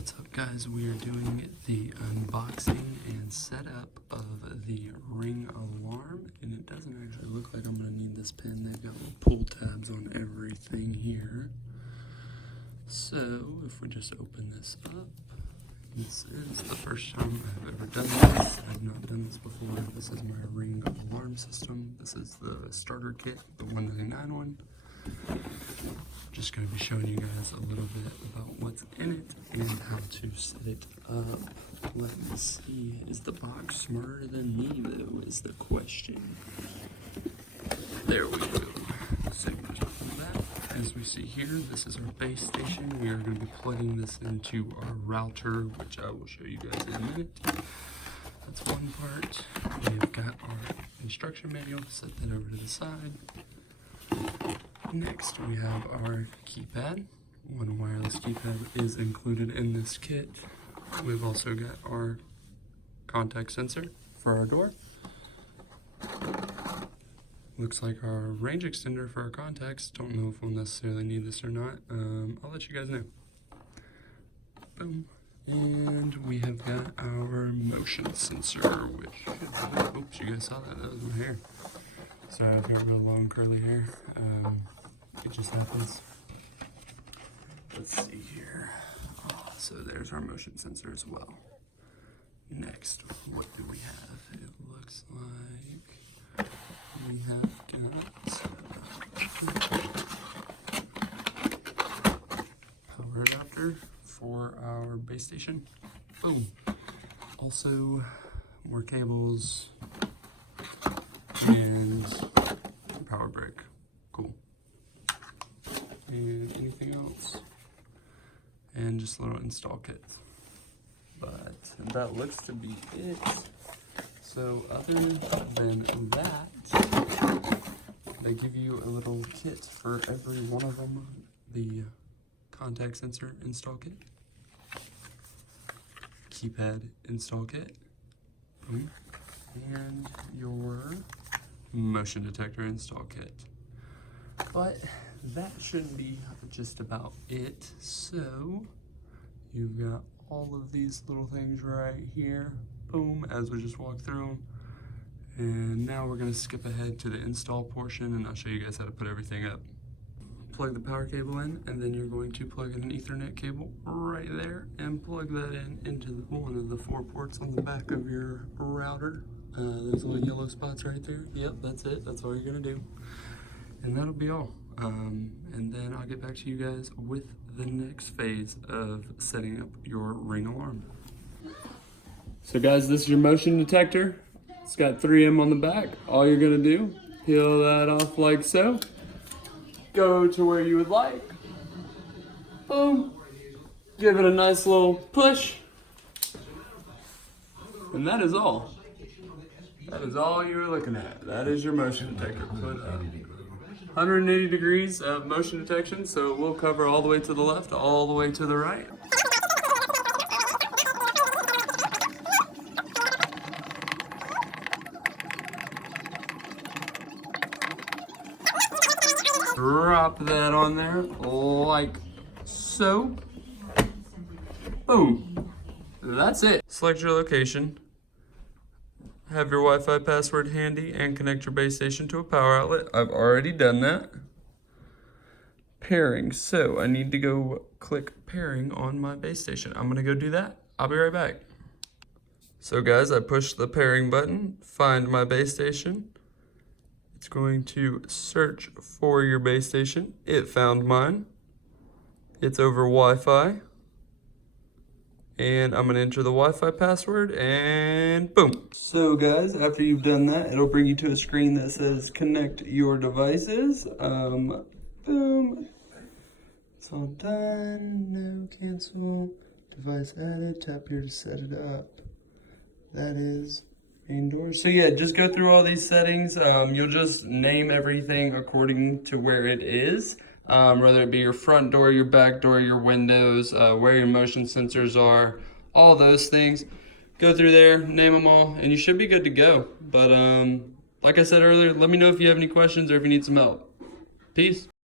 What's up, guys? We are doing the unboxing and setup of the Ring alarm, and it doesn't actually look like I'm going to need this pin. They've got little pull tabs on everything here. So if we just open this up, this is the first time I've ever done this. I've not done this before. This is my Ring alarm system. This is the starter kit, the 199 one. Just going to be showing you guys a little bit about what's in it and how to set it up. Let me see. Is the box smarter than me, though, is the question. There we go. So just open that. As we see here, this is our base station. We are going to be plugging this into our router, which I will show you guys in a minute. That's one part. We've got our instruction manual. Set that over to the side. Next, we have our keypad. One wireless keypad is included in this kit. We've also got our contact sensor for our door. Looks like our range extender for our contacts. Don't know if we'll necessarily need this or not. I'll let you guys know. Boom. And we have got our motion sensor, which should be, oops, you guys saw that. That was my hair. Sorry, I've got real long curly hair. It just happens. Let's see here. So there's our motion sensor as well. Next, what do we have? It looks like we have got power adapter for our base station. Boom. Also, more cables and power brick. Cool. And anything else? And just a little install kit. But that looks to be it. So other than that, they give you a little kit for every one of them. The contact sensor install kit, keypad install kit, and your motion detector install kit. But that should be just about it. So you've got all of these little things right here, boom, as we just walked through them. And now we're going to skip ahead to the install portion, and I'll show you guys how to put everything up. Plug the power cable in, and then you're going to plug in an Ethernet cable right there and plug that in into one of the 4 ports on the back of your router. Those little yellow spots right there. Yep, that's it. That's all you're going to do. And that'll be all. And then I'll get back to you guys with the next phase of setting up your Ring alarm. So guys, this is your motion detector. It's got 3M on the back. All you're gonna do, peel that off like so. Go to where you would like. Boom. Give it a nice little push. And that is all. That is all you're looking at. That is your motion detector put up. 180 degrees of motion detection, so we'll cover all the way to the left, all the way to the right. Drop that on there like so. Boom. That's it. Select your location. Have your Wi-Fi password handy and connect your base station to a power outlet. I've already done that. Pairing. So I need to go click pairing on my base station. I'm gonna go do that. I'll be right back. So guys, I pushed the pairing button, find my base station. It's going to search for your base station. It found mine. It's over Wi-Fi. And I'm gonna enter the Wi-Fi password and boom. So guys, after you've done that, it'll bring you to a screen that says connect your devices. Boom. It's all done. No, cancel. Device added. Tap here to set it up. That is main door. So yeah, just go through all these settings. You'll just name everything according to where it is. Whether it be your front door, your back door, your windows, where your motion sensors are, all those things. Go through there, name them all, and you should be good to go. But like I said earlier, let me know if you have any questions or if you need some help. Peace.